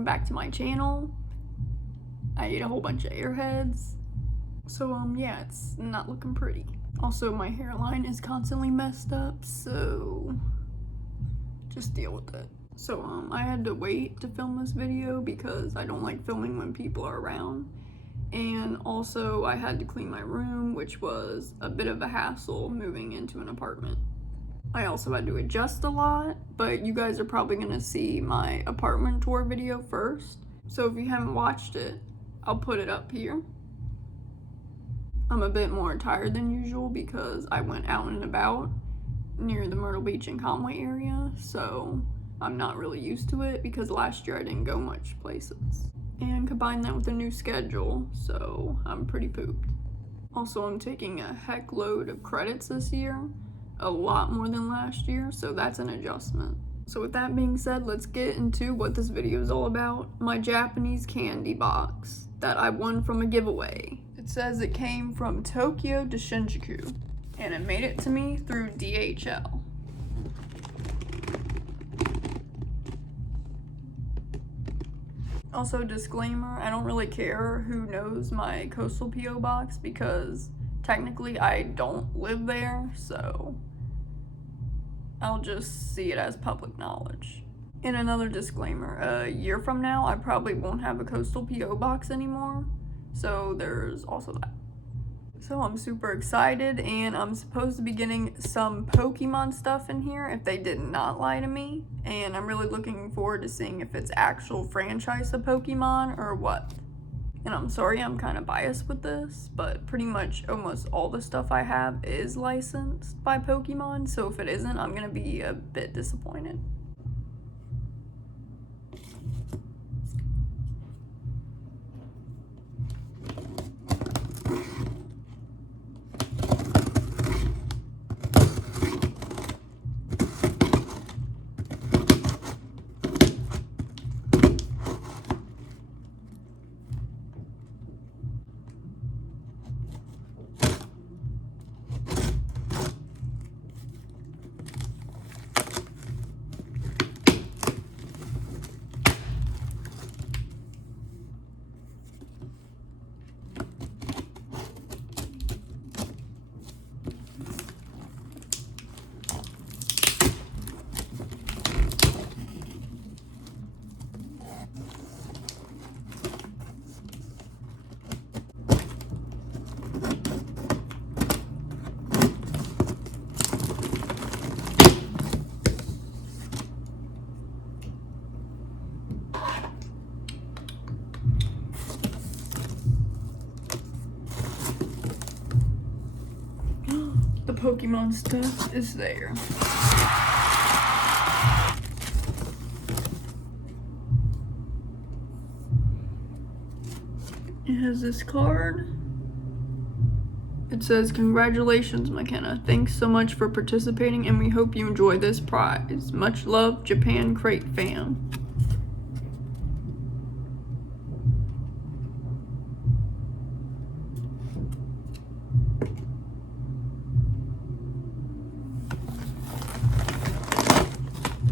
welcome back to my channel. I ate a whole bunch of airheads. So yeah, it's not looking pretty. Also, my hairline is constantly messed up, so just deal with it. So I had to wait to film this video because I don't like filming when people are around. And also I had to clean my room, which was a bit of a hassle moving into an apartment. I also had to adjust a lot, but you guys are probably gonna see my apartment tour video first. So if you haven't watched it, I'll put it up here. I'm a bit more tired than usual because I went out and about near the Myrtle Beach and Conway area, so I'm not really used to it because last year I didn't go much places. And combine that with a new schedule, so I'm pretty pooped. Also, I'm taking a heck load of credits this year, a lot more than last year, so that's an adjustment. So with that being said, let's get into what this video is all about. My Japanese candy box that I won from a giveaway. It says it came from Tokyo to Shinjuku, and it made it to me through DHL. Also, disclaimer, I don't really care who knows my coastal P.O. box because technically I don't live there, so I'll just see it as public knowledge. And another disclaimer, a year from now I probably won't have a coastal P.O. box anymore, so there's also that. So I'm super excited, and I'm supposed to be getting some Pokemon stuff in here if they did not lie to me, and I'm really looking forward to seeing if it's actual franchise of Pokemon or what. And I'm sorry I'm kind of biased with this, but pretty much almost all the stuff I have is licensed by Pokemon, so if it isn't, I'm gonna be a bit disappointed. The Pokemon stuff is there. It has this card. It says, "Congratulations, McKenna. Thanks so much for participating, and we hope you enjoy this prize. Much love, Japan Crate Fam."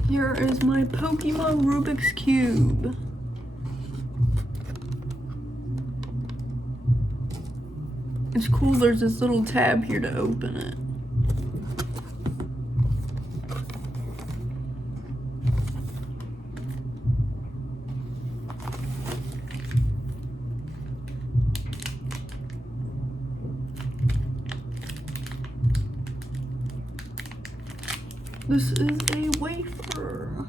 Here is my Pokemon Rubik's Cube. It's cool, there's this little tab here to open it. This is a wafer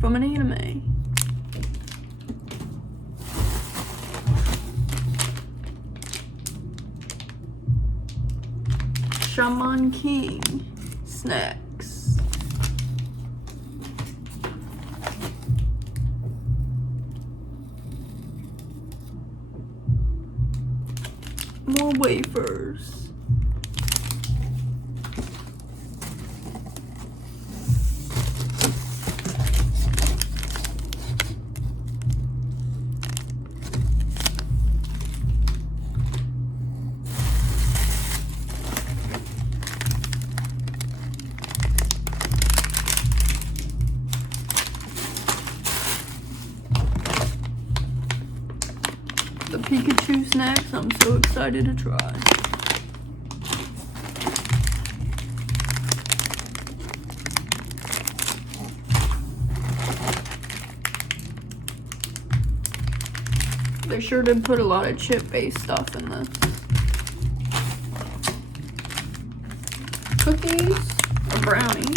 from an anime. Shaman King snacks. More wafers. 2 snacks I'm so excited to try. They sure did put a lot of chip-based stuff in this. Cookies or brownies.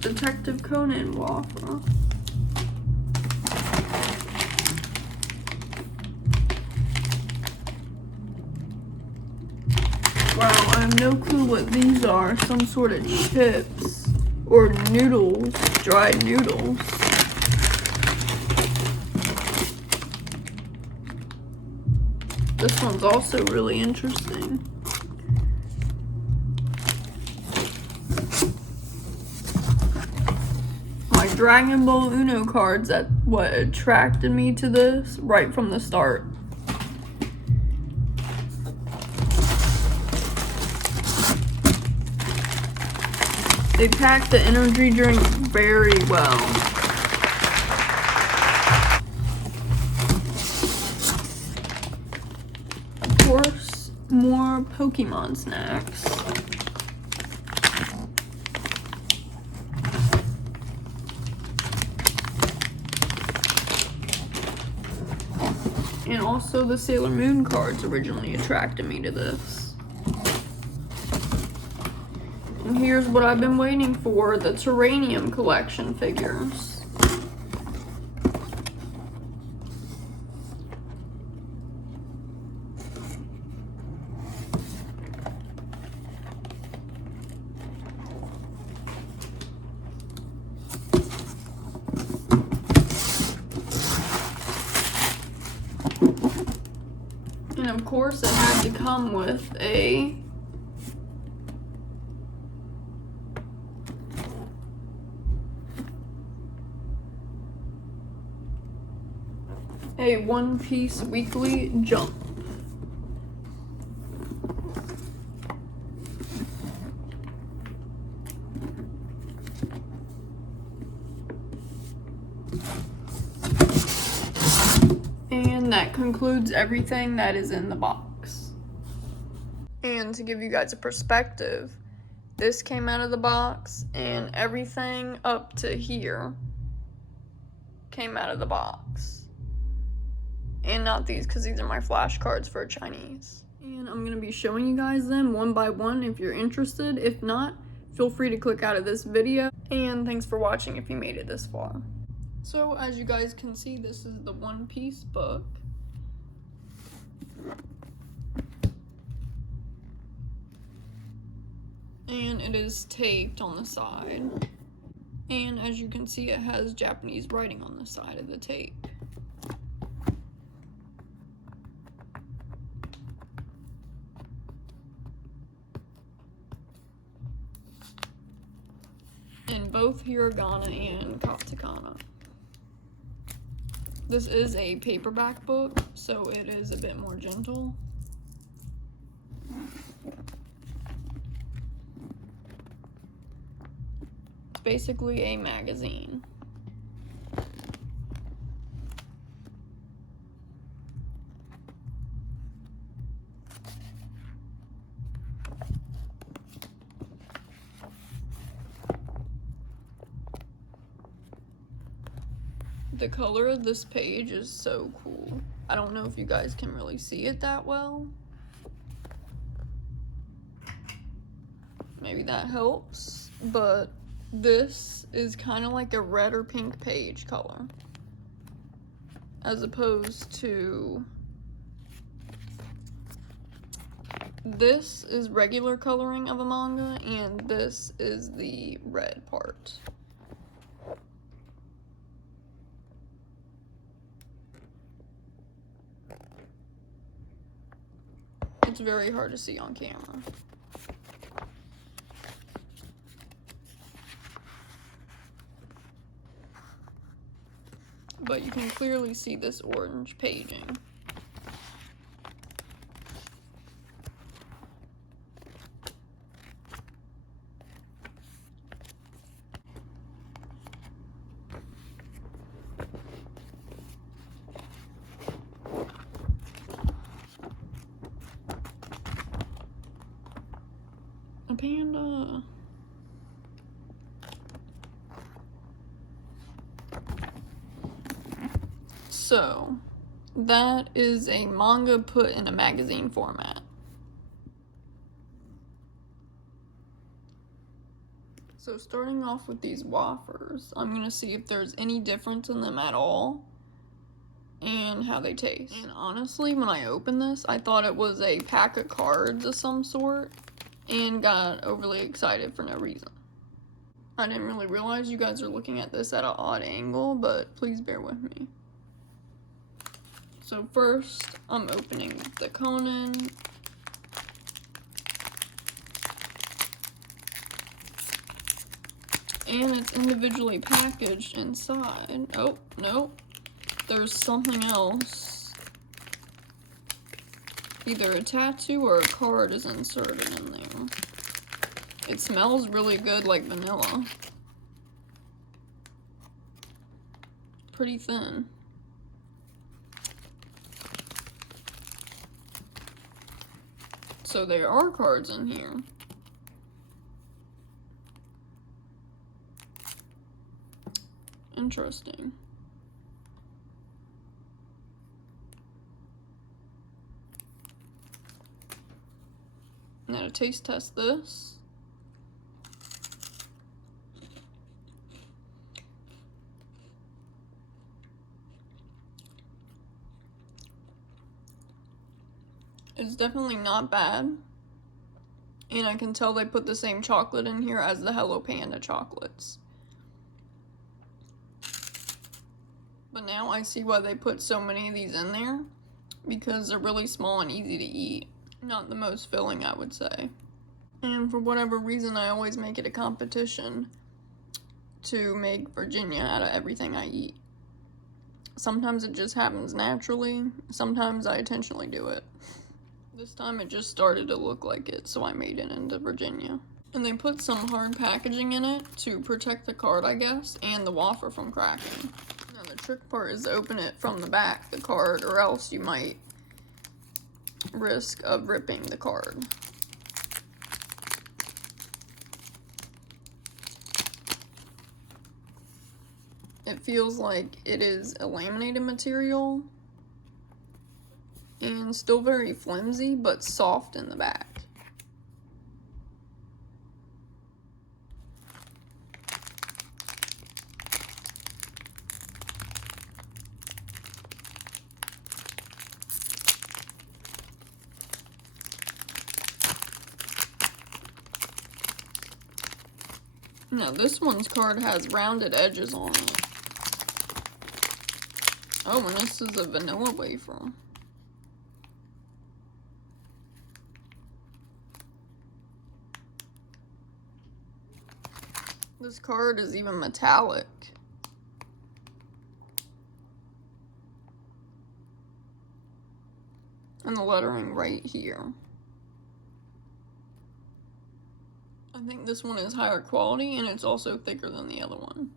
Detective Conan wafer. Wow, I have no clue what these are. Some sort of chips or noodles, dried noodles. This one's also really interesting. My Dragon Ball Uno cards, that's what attracted me to this right from the start. They pack the energy drink very well. Of course, more Pokemon snacks. And also the Sailor Moon cards originally attracted me to this. And here's what I've been waiting for, the Terranium collection figures. And of course it had to come with a One Piece weekly jump. And that concludes everything that is in the box. And to give you guys a perspective, this came out of the box and everything up to here came out of the box. And not these, because these are my flashcards for Chinese. And I'm going to be showing you guys them one by one if you're interested. If not, feel free to click out of this video. And thanks for watching if you made it this far. So as you guys can see, this is the One Piece book. And it is taped on the side. And as you can see, it has Japanese writing on the side of the tape. In both hiragana and katakana. This is a paperback book, so it is a bit more gentle. It's basically a magazine. The color of this page is so cool. I don't know if you guys can really see it that well. Maybe that helps, but this is kind of like a red or pink page color, as opposed to this is regular coloring of a manga, and this is the red part. It's very hard to see on camera. but you can clearly see this orange paging. A panda. So, that is a manga put in a magazine format. So starting off with these wafers, I'm gonna see if there's any difference in them at all and how they taste. And honestly, when I opened this, I thought it was a pack of cards of some sort and got overly excited for no reason. I didn't really realize you guys are looking at this at an odd angle, but please bear with me. So first, I'm opening the Conan. And it's individually packaged inside. Oh, no. There's something else. Either a tattoo or a card is inserted in there. It smells really good like vanilla. Pretty thin. So there are cards in here. Interesting. Now to taste test this. It's definitely not bad. And I can tell they put the same chocolate in here as the Hello Panda chocolates. But now I see why they put so many of these in there. Because they're really small and easy to eat. Not the most filling, I would say. And for whatever reason, I always make it a competition to make Virginia out of everything I eat. Sometimes it just happens naturally. Sometimes I intentionally do it. This time it just started to look like it, so I made it into Virginia. And they put some hard packaging in it to protect the card, I guess, and the wafer from cracking. Now the trick part is to open it from the back, the card, or else you might risk of ripping the card. It feels like it is a laminated material and still very flimsy, but soft in the back. Now this one's card has rounded edges on it. Oh, and this is a vanilla wafer. This card is even metallic. And the lettering right here. I think this one is higher quality and it's also thicker than the other one.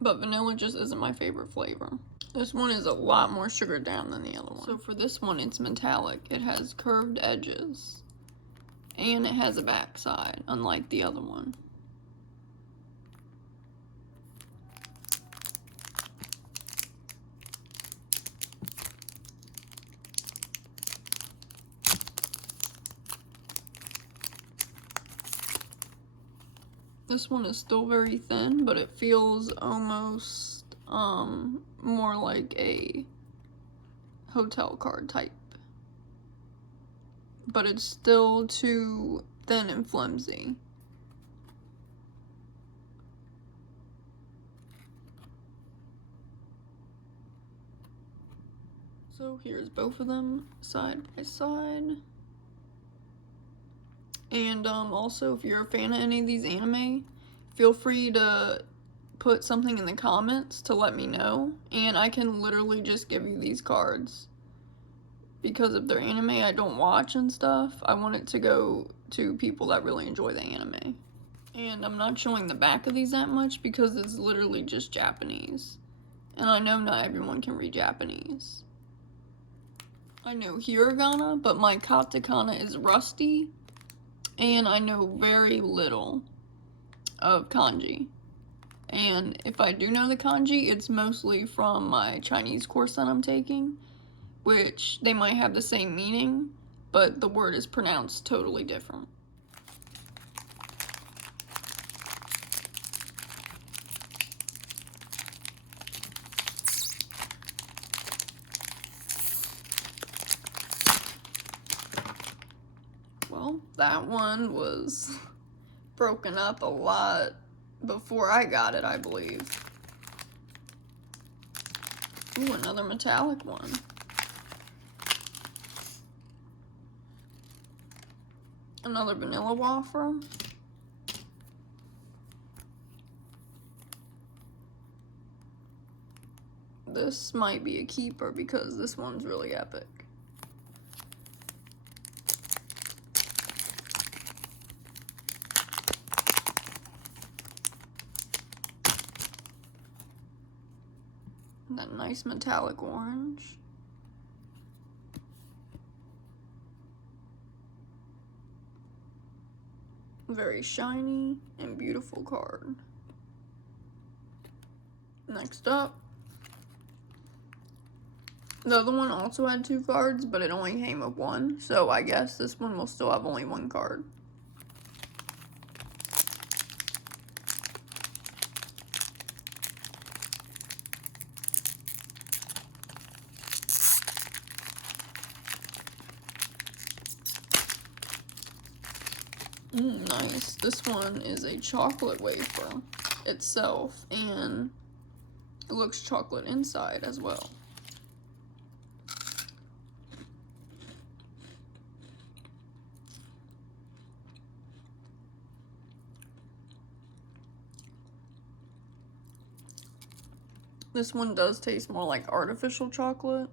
But vanilla just isn't my favorite flavor. This one is a lot more sugared down than the other one. So for this one, it's metallic. It has curved edges. And it has a backside, unlike the other one. This one is still very thin, but it feels almost more like a hotel card type. But it's still too thin and flimsy. So here's both of them side by side. And also, if you're a fan of any of these anime, feel free to put something in the comments to let me know, and I can literally just give you these cards. Because if they're anime I don't watch and stuff, I want it to go to people that really enjoy the anime. And I'm not showing the back of these that much because it's literally just Japanese. And I know not everyone can read Japanese. I know hiragana, but my katakana is rusty, and I know very little of kanji. And if I do know the kanji, it's mostly from my Chinese course that I'm taking, which they might have the same meaning, but the word is pronounced totally different. Well, that one was broken up a lot before I got it, I believe. Ooh, another metallic one. Another vanilla wafer. This might be a keeper because this one's really epic. That nice metallic orange. Very shiny and beautiful card. Next up, the other one also had 2 cards, but it only came with 1, so I guess this one will still have only 1 card. Nice. This one is a chocolate wafer itself, and it looks chocolate inside as well. This one does taste more like artificial chocolate.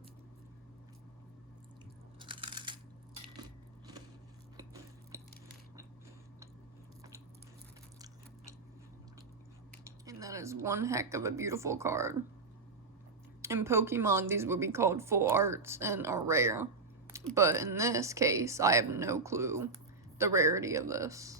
That is one heck of a beautiful card. In Pokemon, these would be called full arts and are rare. But in this case, I have no clue the rarity of this.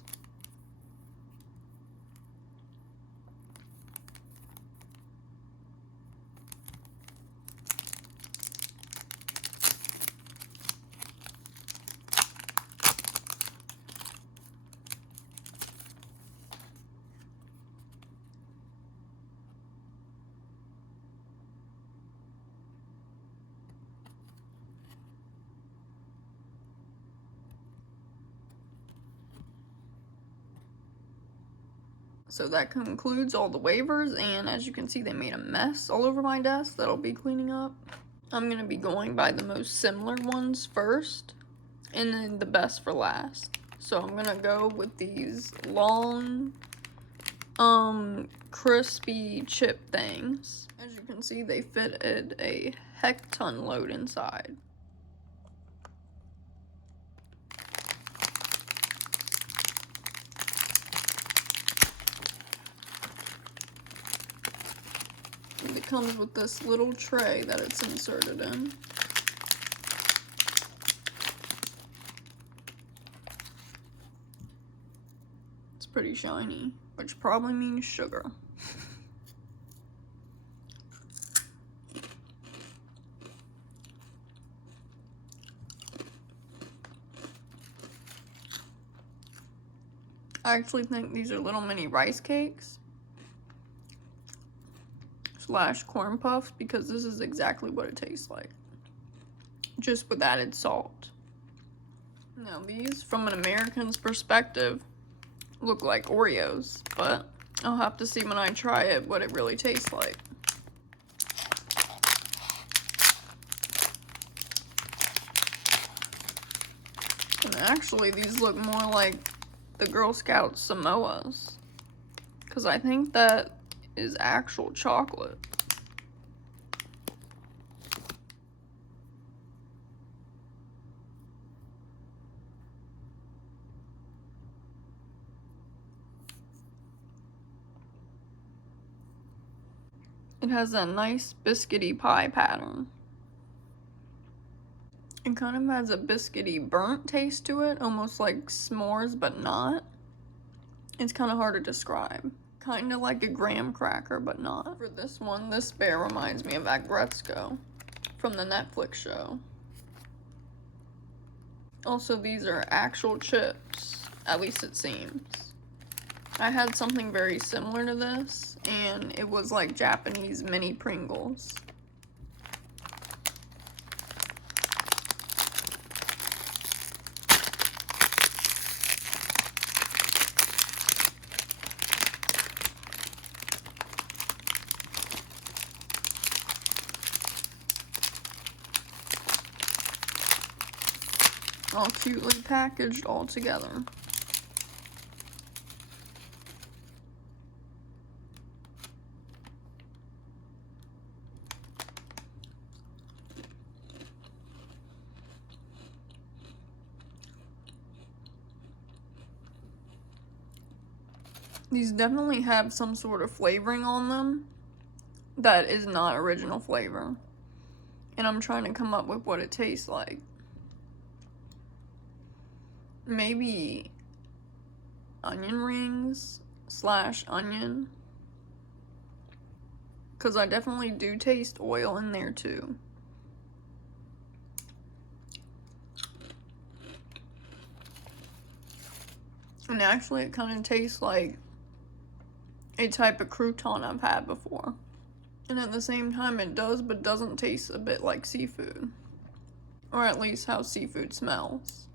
So that concludes all the waivers, and as you can see, they made a mess all over my desk that I'll be cleaning up. I'm going to be going by the most similar ones first, and then the best for last. So I'm going to go with these long, crispy chip things. As you can see, they fitted a heck ton load inside. It comes with this little tray that it's inserted in. It's pretty shiny, which probably means sugar. I actually think these are little mini rice cakes / corn puffs, because this is exactly what it tastes like, just with added salt. Now these, from an American's perspective, look like Oreos, but I'll have to see when I try it what it really tastes like. And actually these look more like the Girl Scout Samoas, because I think that is actual chocolate. It has a nice biscuity pie pattern. It kind of has a biscuity burnt taste to it, almost like s'mores, but not. It's kind of hard to describe. Kind of like a graham cracker, but not. For this one, this bear reminds me of Agretzko from the Netflix show. Also, these are actual chips, at least it seems. I had something very similar to this, and it was like Japanese mini Pringles. All cutely packaged all together. These definitely have some sort of flavoring on them that is not original flavor. And I'm trying to come up with what it tastes like. Maybe onion rings / onion. Because I definitely do taste oil in there too. And actually it kind of tastes like a type of crouton I've had before. And at the same time it does, but doesn't taste a bit like seafood. Or at least how seafood smells.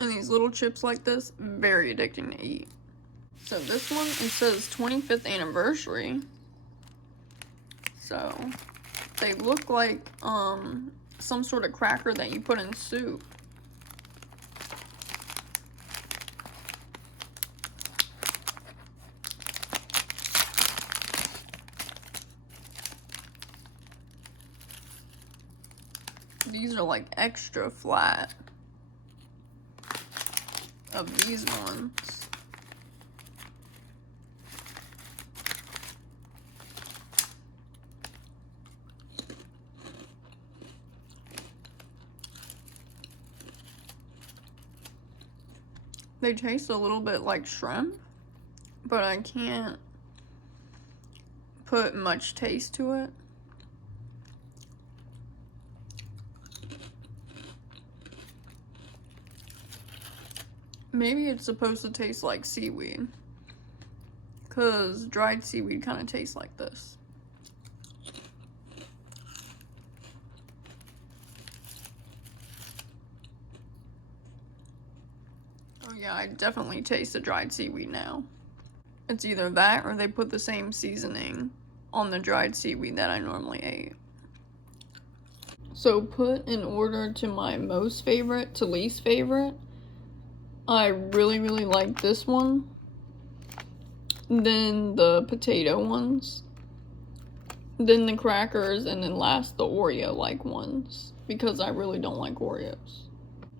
And these little chips like this, very addicting to eat. So this one, it says 25th anniversary. So they look like some sort of cracker that you put in soup. These are like extra flat of these ones. They taste a little bit like shrimp, but I can't put much taste to it. Maybe it's supposed to taste like seaweed, because dried seaweed kind of tastes like this. Oh yeah, I definitely taste the dried seaweed now. It's either that or they put the same seasoning on the dried seaweed that I normally ate. So put in order to my most favorite to least favorite, I really like this one, then the potato ones, then the crackers, and then last the Oreo-like ones, because I really don't like Oreos.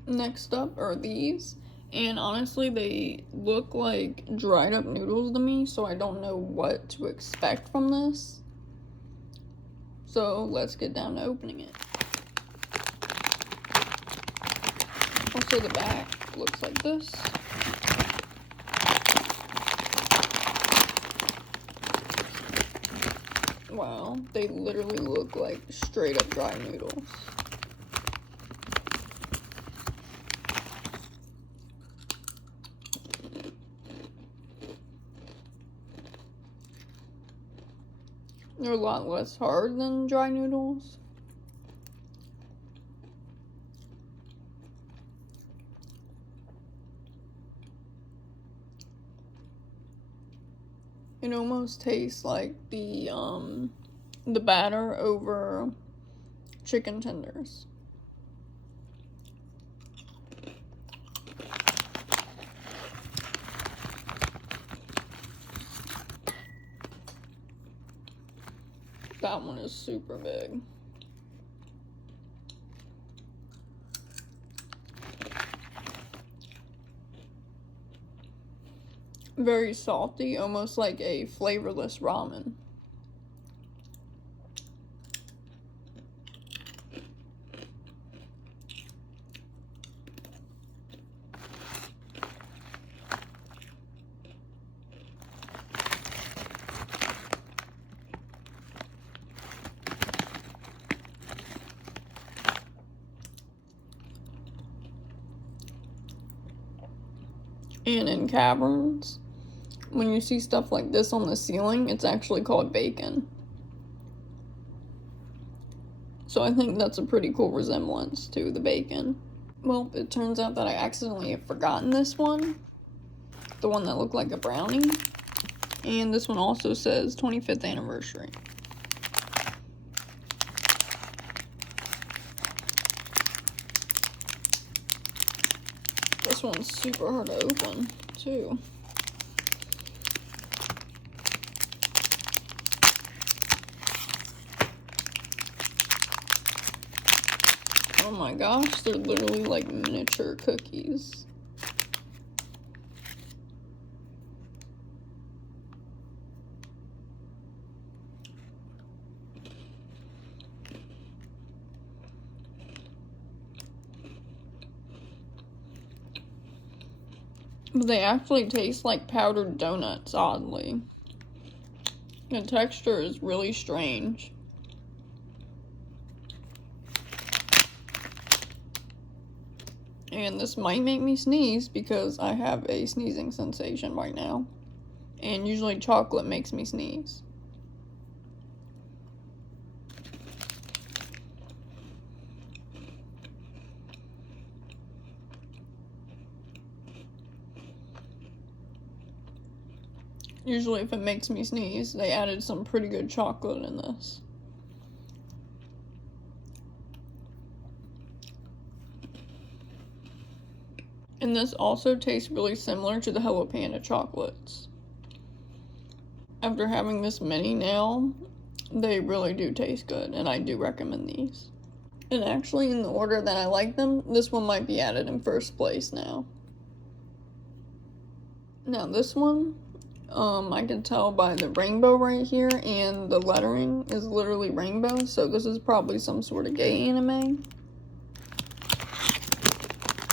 Next up are these, and honestly they look like dried up noodles to me, so I don't know what to expect from this. So let's get down to opening it. Also the back looks like this. Wow, they literally look like straight up dry noodles. They're a lot less hard than dry noodles. It almost tastes like the batter over chicken tenders. that one is super big. Very salty, almost like a flavorless ramen. And in caverns, when you see stuff like this on the ceiling, it's actually called bacon. So I think that's a pretty cool resemblance to the bacon. Well, it turns out that I accidentally have forgotten this one. The one that looked like a brownie. And this one also says 25th anniversary. This one's super hard to open, too. Oh my gosh, they're literally like miniature cookies. But they actually taste like powdered donuts, oddly. The texture is really strange. And this might make me sneeze because I have a sneezing sensation right now. And usually chocolate makes me sneeze. Usually if it makes me sneeze, they added some pretty good chocolate in this. And this also tastes really similar to the Hello Panda chocolates. After having this many now, they really do taste good, and I do recommend these. And actually, in the order that I like them, this one might be added in first place now. Now this one, I can tell by the rainbow right here, and the lettering is literally rainbow, so this is probably some sort of gay anime.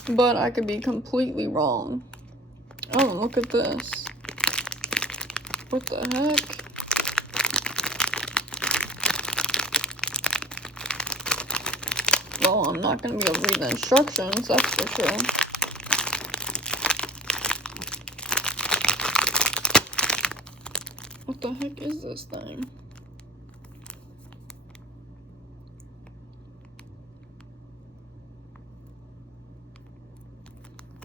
But I could be completely wrong. Oh, look at this. What the heck? Well, I'm not going to be able to read the instructions, that's for sure. What the heck is this thing?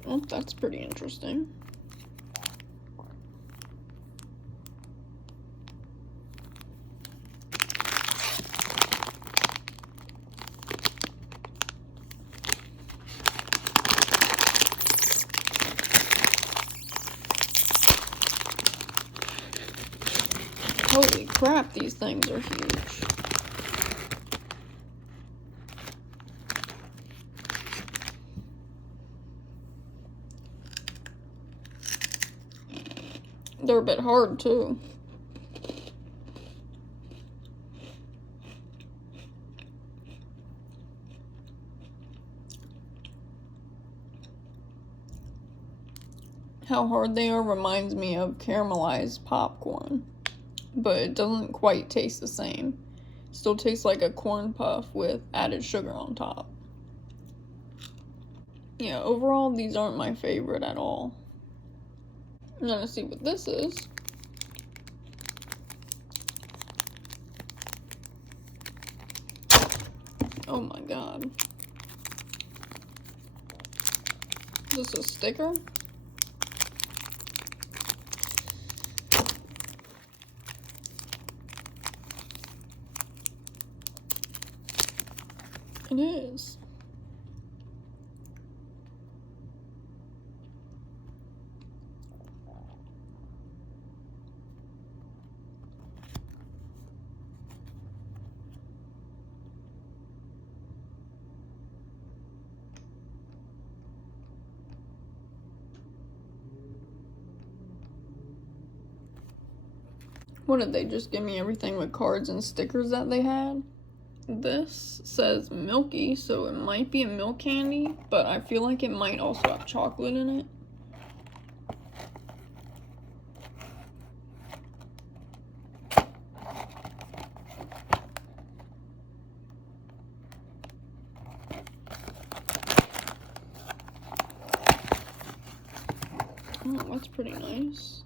Oh, that's pretty interesting. Holy crap, these things are huge. They're a bit hard, too. How hard they are reminds me of caramelized popcorn, but it doesn't quite taste the same. It still tastes like a corn puff with added sugar on top. Yeah, overall, these aren't my favorite at all. I'm gonna see what this is. Oh my god. Is this a sticker? It is. What did they just give me? Everything with cards and stickers that they had? This says milky, so it might be a milk candy, but I feel like it might also have chocolate in it. Oh, that's pretty nice.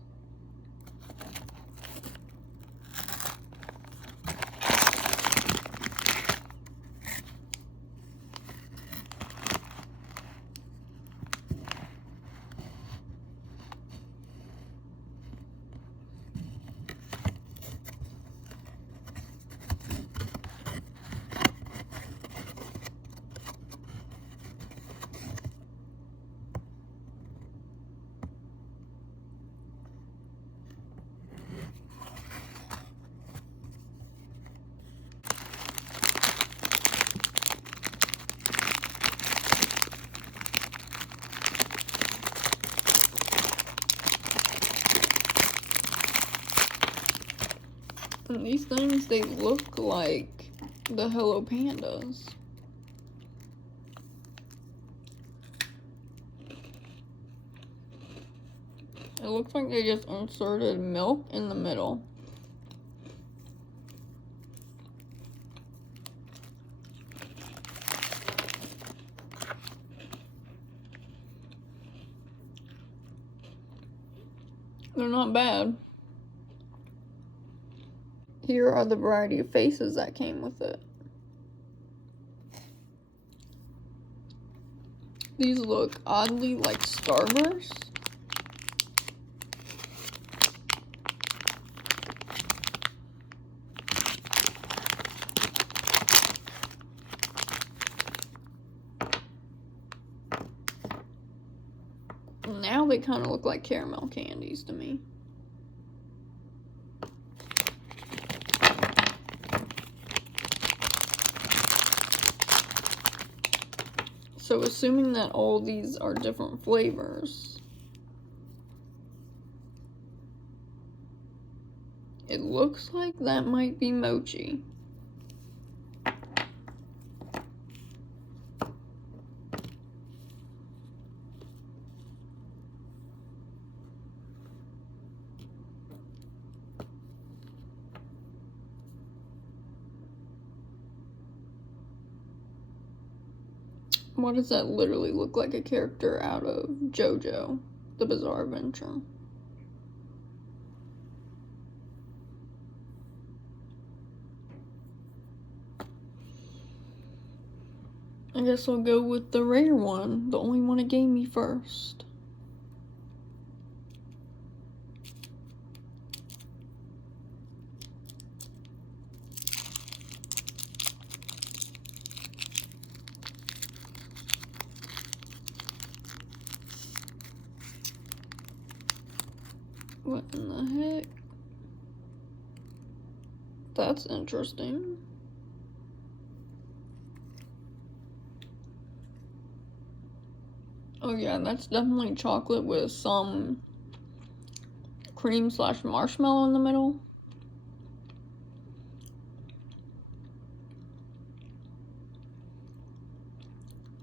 And these things, they look like the Hello Pandas. It looks like they just inserted milk in the middle. They're not bad. Here are the variety of faces that came with it. These look oddly like Starburst. Now they kind of look like caramel candies to me. So assuming that all these are different flavors, it looks like that might be mochi. Why does that literally look like a character out of JoJo, The Bizarre Adventure? I guess I'll go with the rare one, the only one it gave me first. What in the heck? That's interesting. Oh yeah, that's definitely chocolate with some cream / marshmallow in the middle.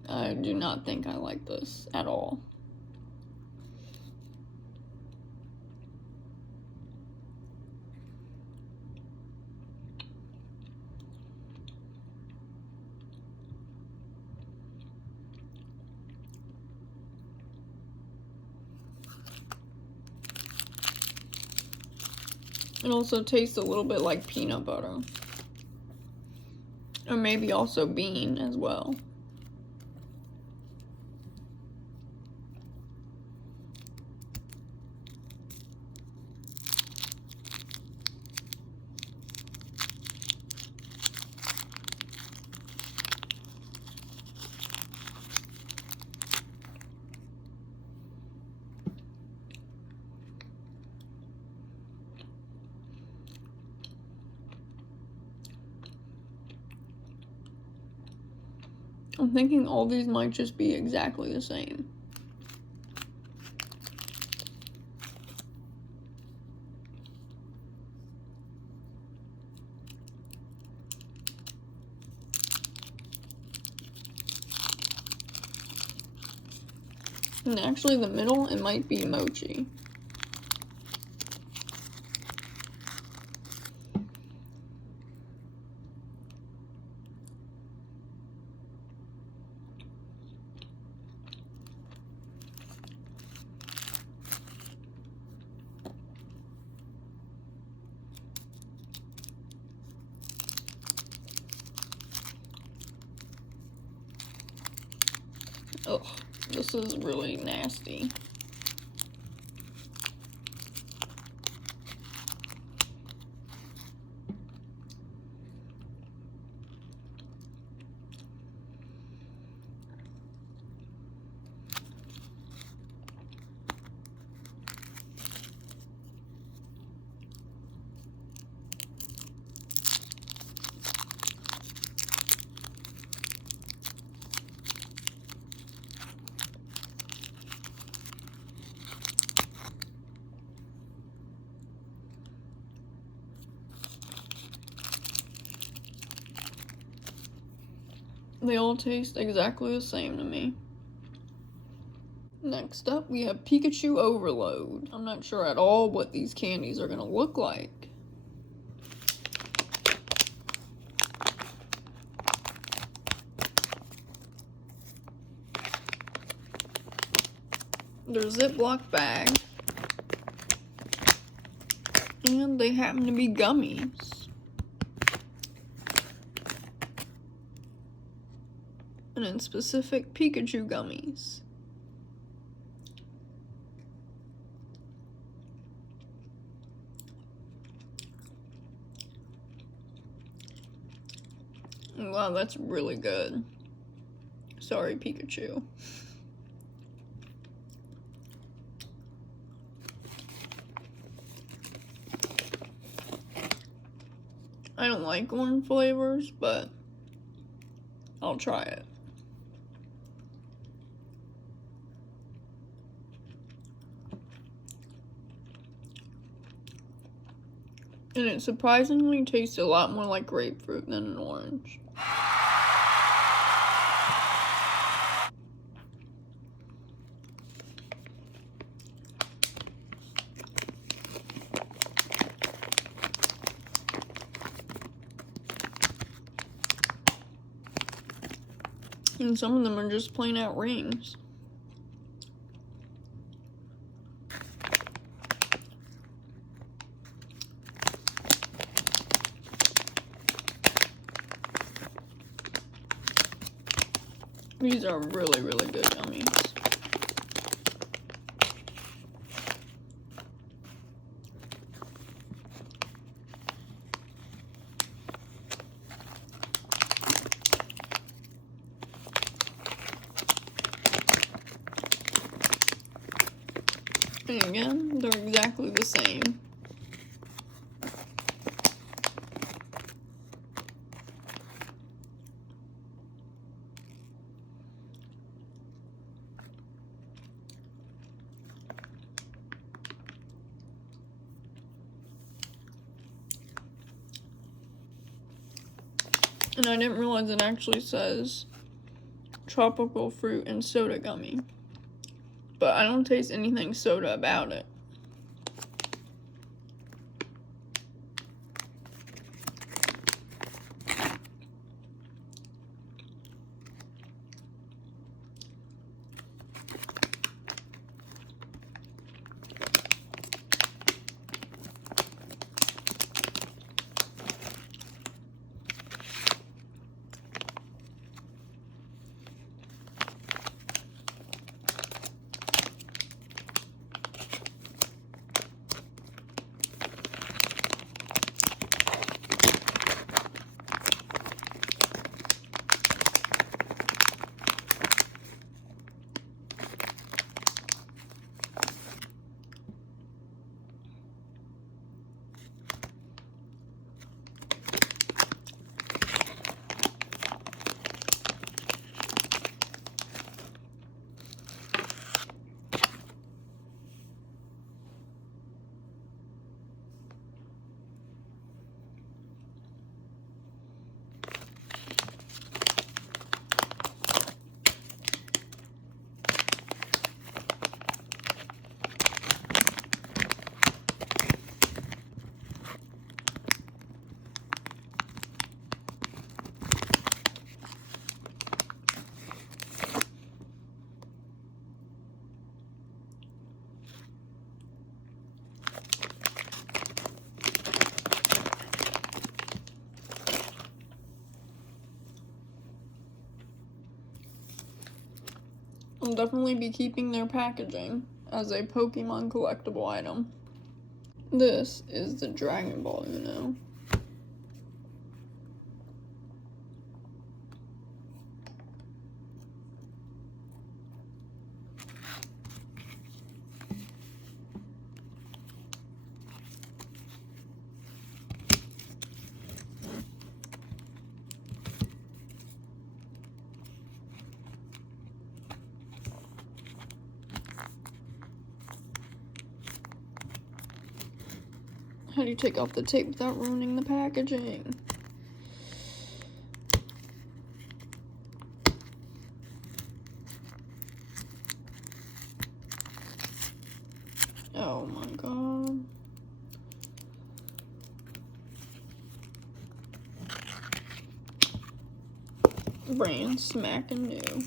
I do not think I like this at all. It also tastes a little bit like peanut butter. Or maybe also bean as well. I'm thinking all these might just be exactly the same. And actually the middle, it might be mochi. Ugh, this is really nasty. They all taste exactly the same to me. Next up, we have Pikachu Overload. I'm not sure at all what these candies are gonna look like. They're Ziploc bag. And they happen to be gummies. And in specific, Pikachu gummies. Wow, that's really good. Sorry, Pikachu. I don't like orange flavors, but I'll try it. And it surprisingly tastes a lot more like grapefruit than an orange. And some of them are just plain out rings. These are really, really good gummies. And again, they're exactly the same. And I didn't realize it actually says tropical fruit and soda gummy. But I don't taste anything soda about it. I'll definitely be keeping their packaging as a Pokemon collectible item. This is the Dragon Ball Uno. How do you take off the tape without ruining the packaging? Oh my god. Brand smacking new.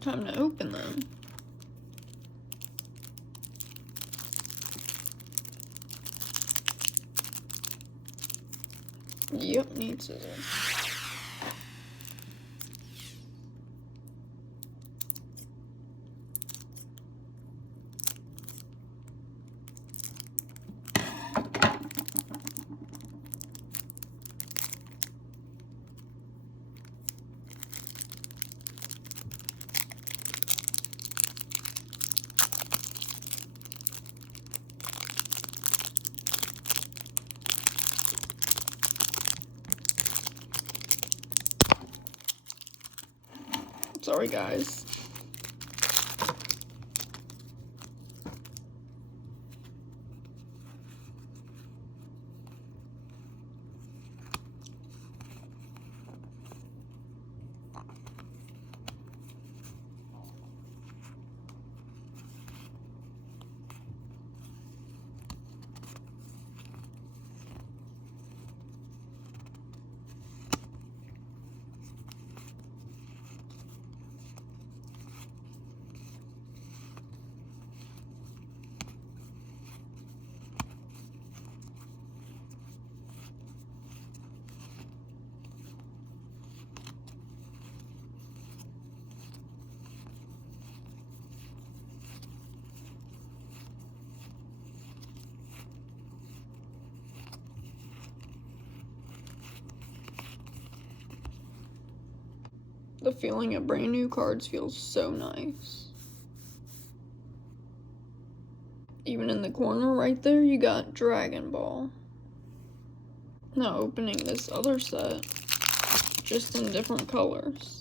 Time to open them. Yep, need scissors. Sorry, guys. The feeling of brand new cards feels so nice. Even in the corner right there, you got Dragon Ball. Now opening this other set, just in different colors.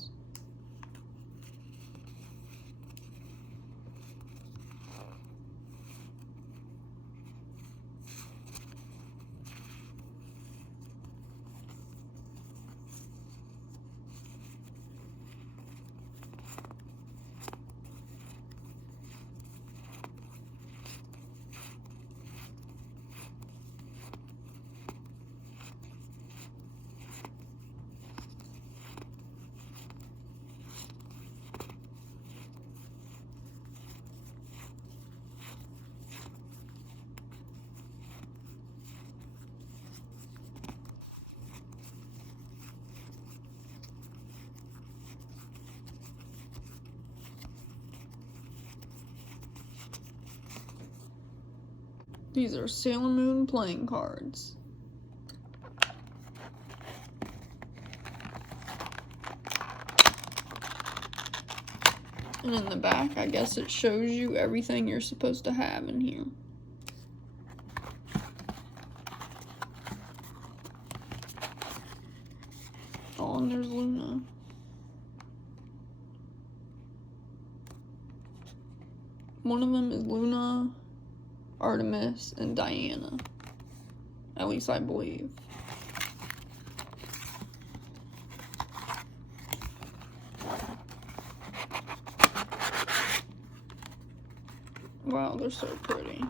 These are Sailor Moon playing cards. And in the back, I guess it shows you everything you're supposed to have in here. One of them is Luna, Artemis, and Diana. At least I believe. Wow, they're so pretty.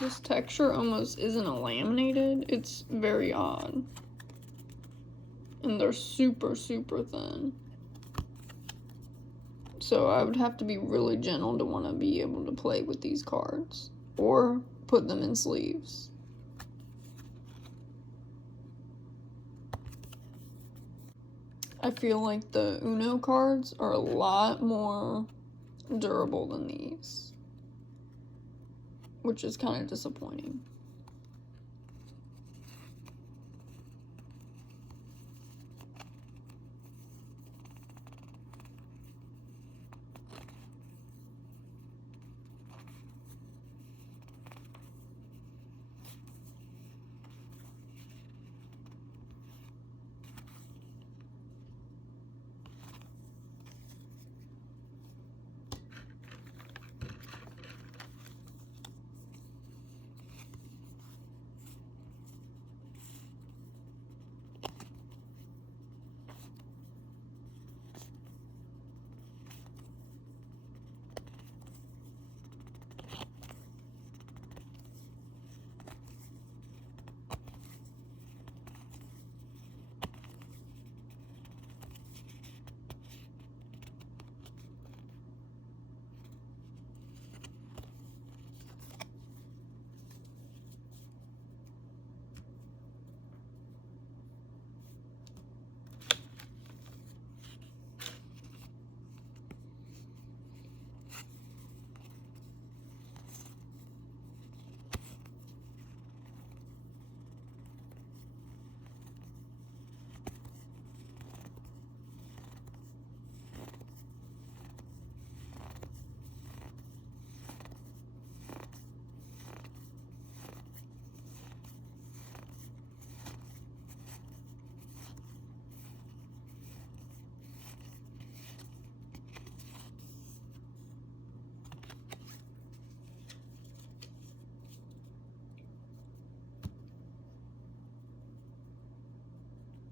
This texture almost isn't a laminated. It's very odd. And they're super, super thin. So I would have to be really gentle to want to be able to play with these cards. Or put them in sleeves. I feel like the Uno cards are a lot more durable than these. Which is kind of disappointing.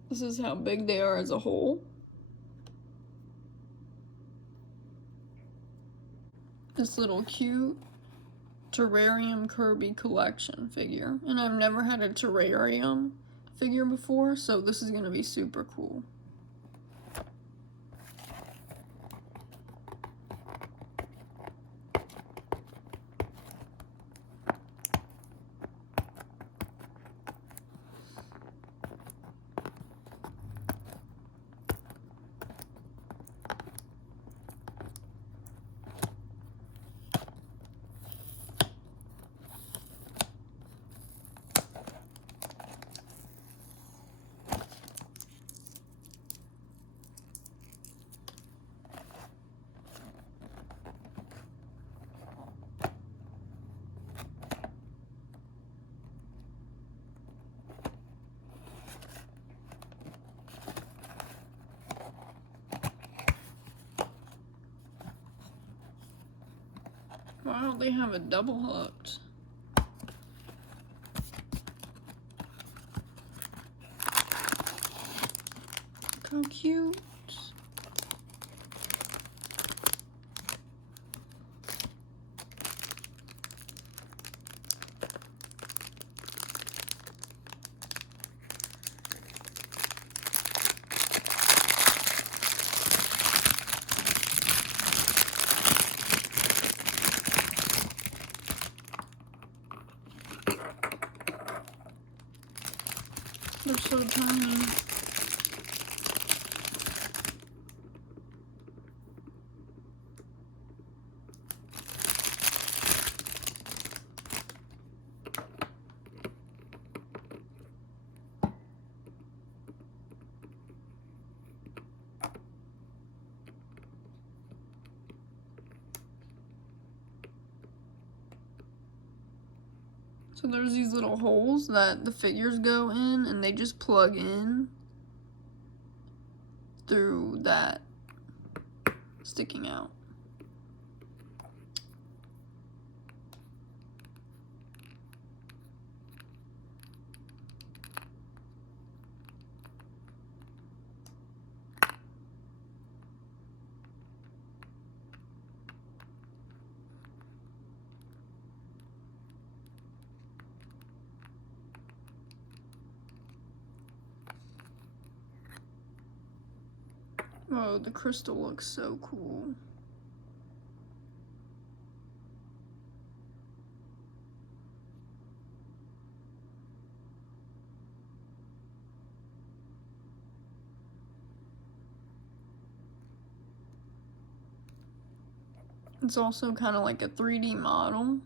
This is how big they are as a whole. This little cute terrarium Kirby collection figure. And I've never had a terrarium figure before, so this is gonna be super cool. Wow, they have it double hooked. Look how cute. They're so tiny. So there's these little holes that the figures go in, and they just plug in through that sticking out. Oh, the crystal looks so cool. It's also kind of like a 3D model.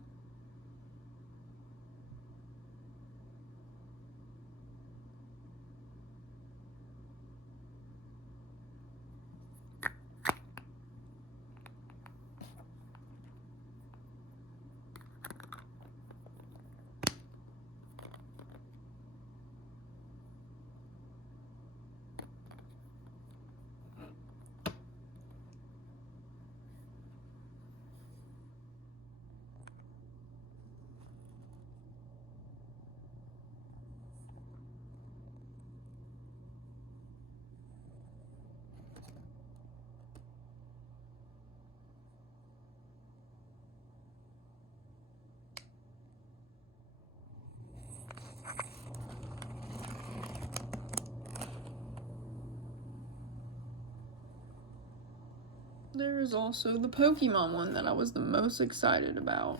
There is also the Pokemon one that I was the most excited about.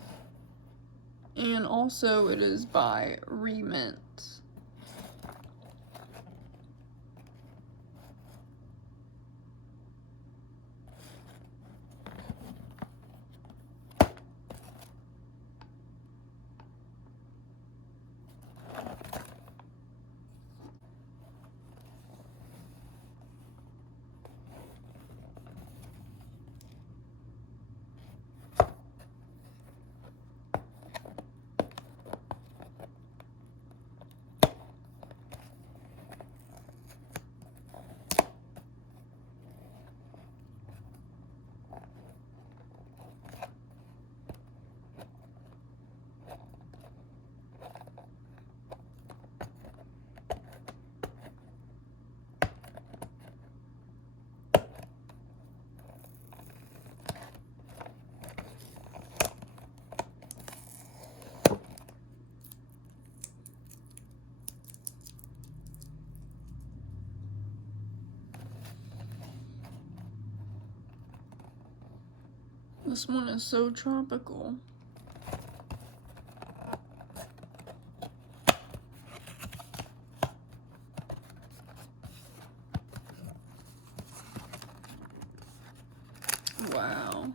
And also it is by Remint. This one is so tropical. Wow.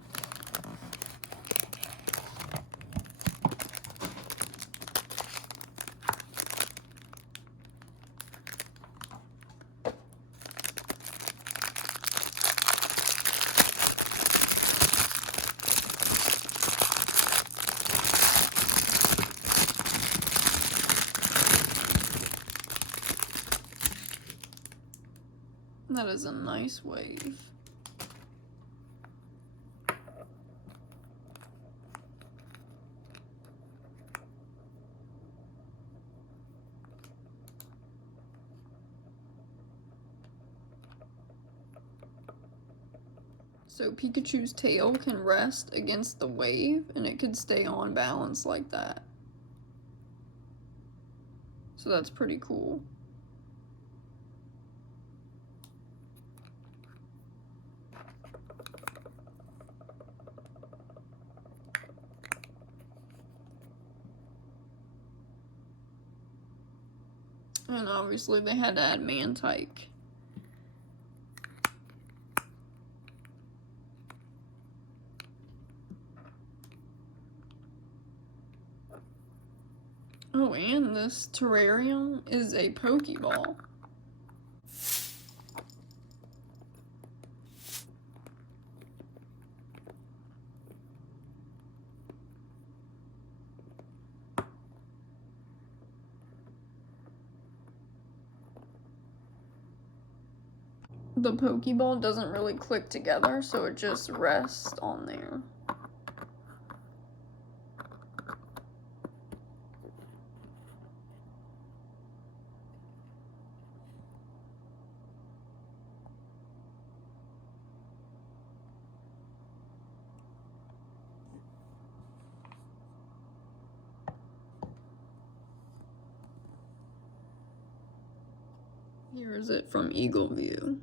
That is a nice wave. So Pikachu's tail can rest against the wave and it could stay on balance like that. So that's pretty cool. And obviously they had to add Mantike. Oh, and this terrarium is a Pokeball. the Pokeball doesn't really click together, so it just rests on there. Here is it from Eagle View.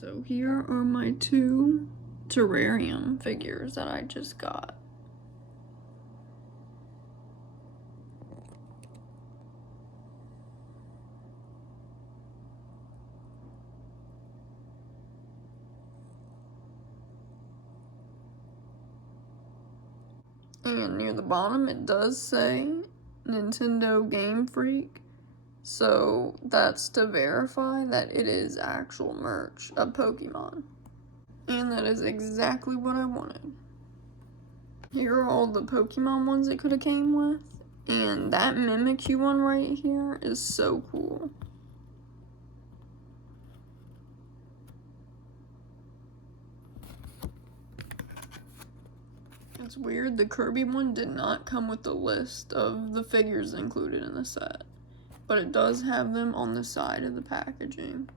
So here are my 2 terrarium figures that I just got. And near the bottom it does say Nintendo Game Freak. So that's to verify that it is actual merch of Pokemon. And that is exactly what I wanted. Here are all the Pokemon ones it could have came with. And that Mimikyu one right here is so cool. It's weird, the Kirby one did not come with the list of the figures included in the set, but it does have them on the side of the packaging.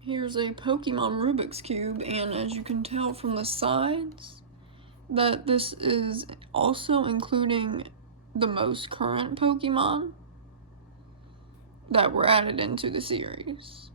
Here's a Pokemon Rubik's Cube, and as you can tell from the sides, that this is also including the most current Pokemon that were added into the series.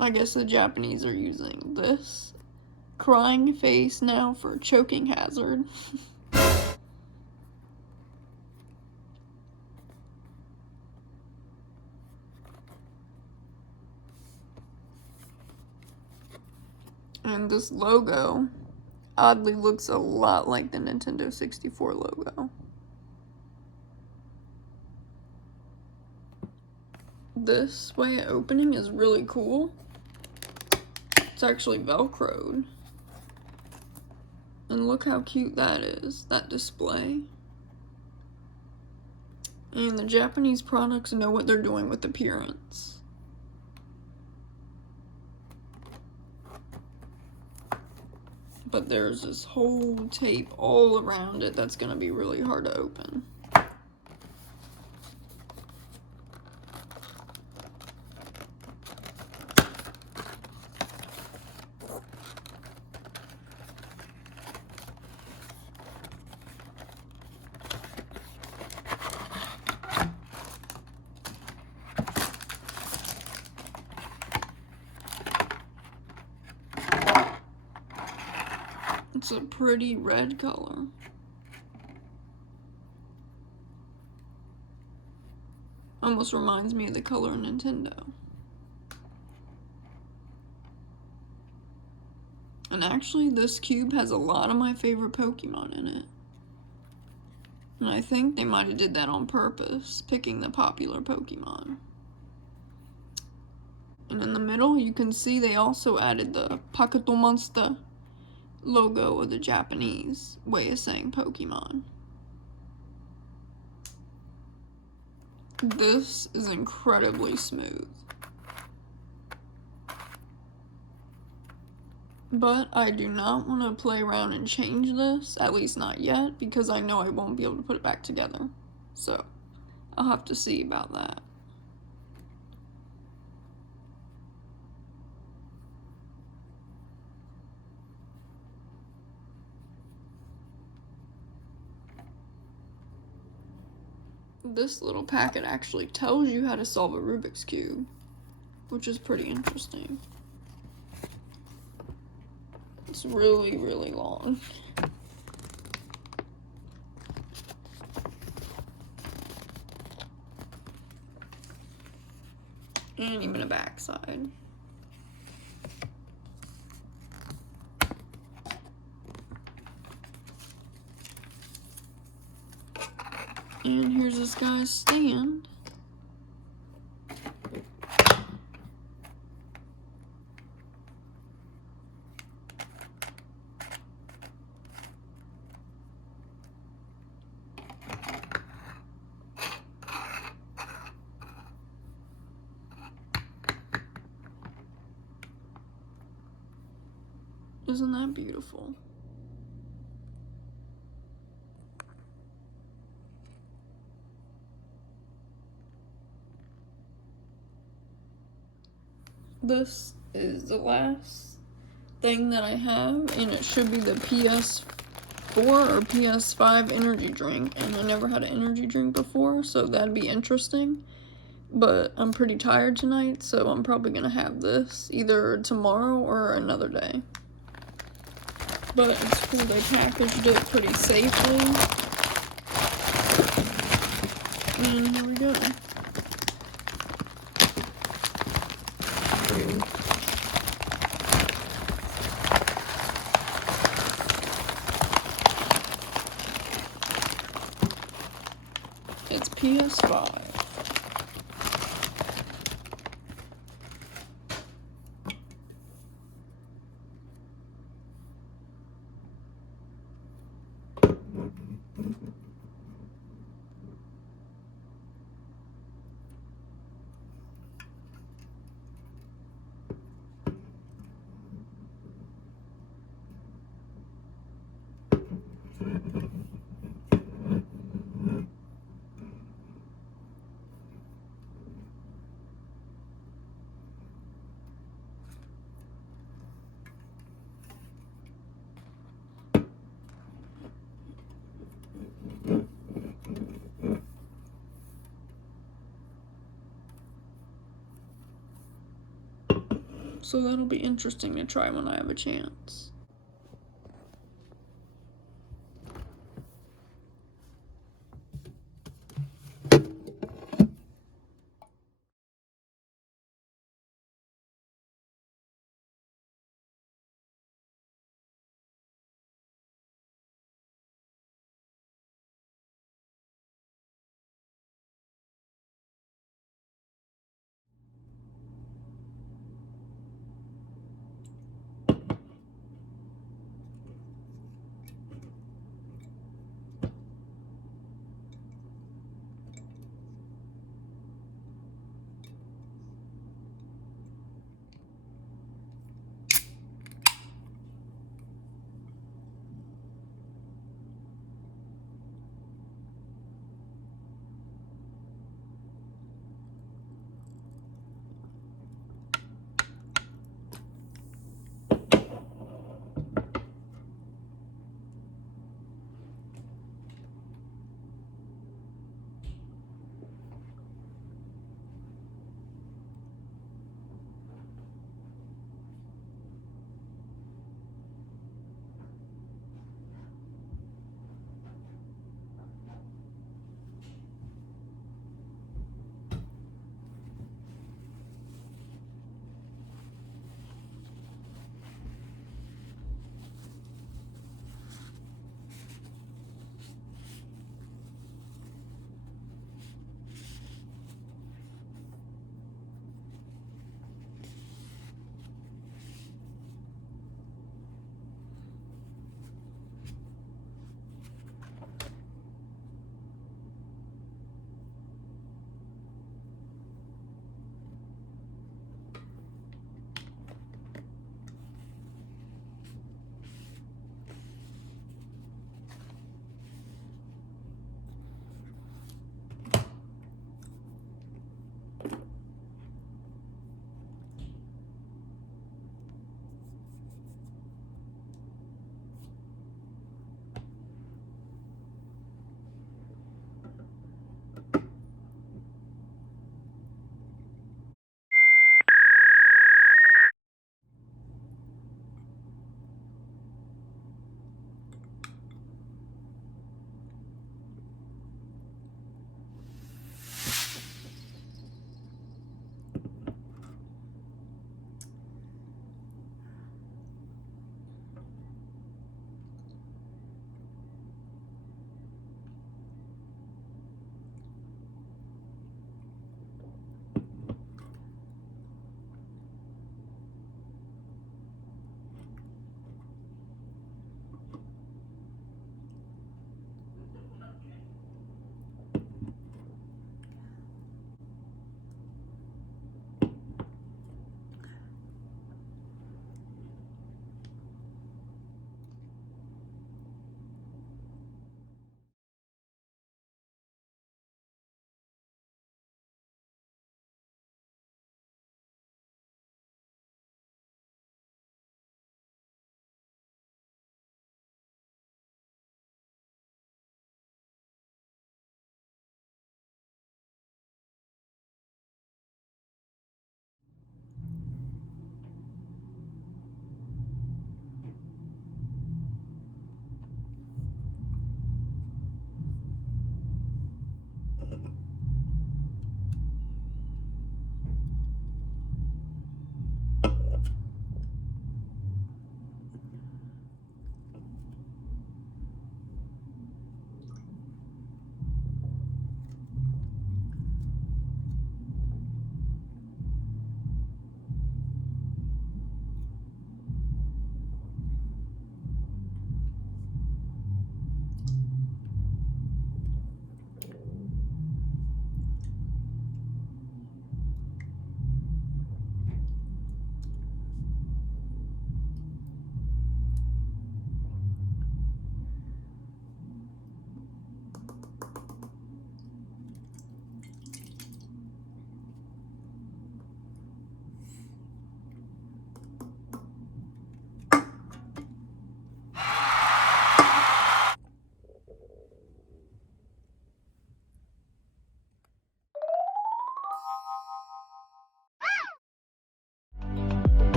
I guess the Japanese are using this crying face now for choking hazard. And this logo oddly looks a lot like the Nintendo 64 logo. This way of opening is really cool. It's actually Velcroed. And look how cute that is, that display. And the Japanese products know what they're doing with appearance. But there's this whole tape all around it that's gonna be really hard to open. It's a pretty red color. Almost reminds me of the color in Nintendo. And actually, this cube has a lot of my favorite Pokemon in it. And I think they might have did that on purpose, picking the popular Pokemon. And in the middle, you can see they also added the Pakuto Monster logo of the Japanese way of saying Pokemon. This is incredibly smooth. But I do not want to play around and change this, at least not yet, because I know I won't be able to put it back together. So, I'll have to see about that. This little packet actually tells you how to solve a Rubik's Cube, which is pretty interesting. It's really, really long. and even a backside. And here's this guy's stand. Isn't that beautiful? This is the last thing that I have, and it should be the PS4 or PS5 energy drink, and I never had an energy drink before, so that'd be interesting. But I'm pretty tired tonight, so I'm probably gonna have this either tomorrow or another day. But it's cool, they packaged it pretty safely. And here we go. It's PS5. So that'll be interesting to try when I have a chance.